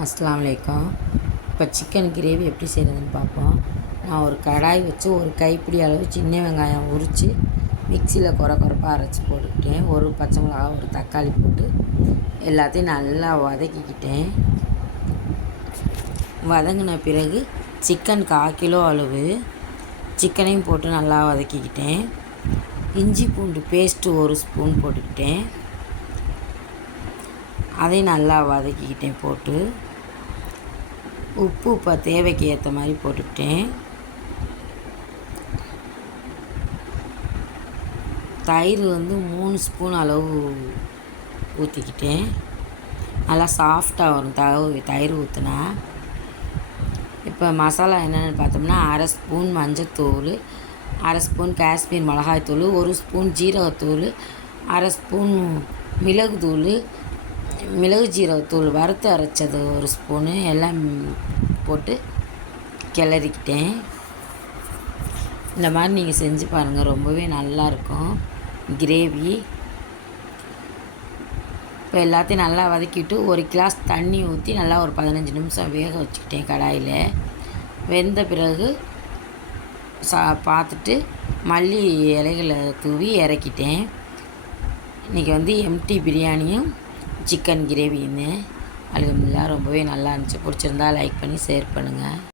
அஸ்லாம் வலைக்கம் இப்போ சிக்கன் கிரேவி எப்படி செய்கிறதுன்னு பார்ப்போம். நான் ஒரு கடாய் வச்சு ஒரு கைப்பிடி அளவு சின்ன வெங்காயம் உரித்து மிக்சியில் குறை குறைப்பாக அரைச்சி போட்டுக்கிட்டேன். ஒரு பச்சை மிளகா ஒரு தக்காளி போட்டு எல்லாத்தையும் நல்லா வதக்கிக்கிட்டேன். வதங்கின பிறகு சிக்கன் கால் கிலோ அளவு சிக்கனையும் போட்டு நல்லா வதக்கிக்கிட்டேன். இஞ்சி பூண்டு பேஸ்ட்டு ஒரு ஸ்பூன் போட்டுக்கிட்டேன். அதையும் நல்லா வதக்கிக்கிட்டேன் போட்டு உப்பு இப்போ தேவைக்கு ஏற்ற மாதிரி போட்டுக்கிட்டேன். தயிர் வந்து மூணு ஸ்பூன் அளவு ஊற்றிக்கிட்டேன் நல்லா சாஃப்டாக வரும். தகவு தயிர் ஊற்றுனா இப்போ மசாலா என்னென்னு பார்த்தோம்னா அரை ஸ்பூன் மஞ்சத்தூள் அரை ஸ்பூன் காஷ்மீர் மிளகாய்த்தூள் ஒரு ஸ்பூன் ஜீரகத்தூள் அரை ஸ்பூன் மிளகுத்தூள் மிளகு ஜீரகத்தூள் வறுத்து அரைச்சது ஒரு ஸ்பூனு எல்லாம் போட்டு கிளறிக்கிட்டேன். இந்த மாதிரி நீங்கள் செஞ்சு பாருங்கள் ரொம்பவே நல்லாயிருக்கும் கிரேவி. இப்போ எல்லாத்தையும் நல்லா வதக்கிட்டு ஒரு கிளாஸ் தண்ணி ஊற்றி நல்லா ஒரு பதினஞ்சு நிமிஷம் வேக வச்சுக்கிட்டேன் கடாயில். வெந்த பிறகு சா பார்த்துட்டு மல்லி இலைகளை தூவி இறக்கிட்டேன். இன்றைக்கி வந்து எம்டி பிரியாணியும் சிக்கன் கிரேவின்னு அல்ஹம்துலில்லாஹ் ரொம்பவே நல்லா இருந்துச்சு. பிடிச்சிருந்தா லைக் பண்ணி ஷேர் பண்ணுங்கள்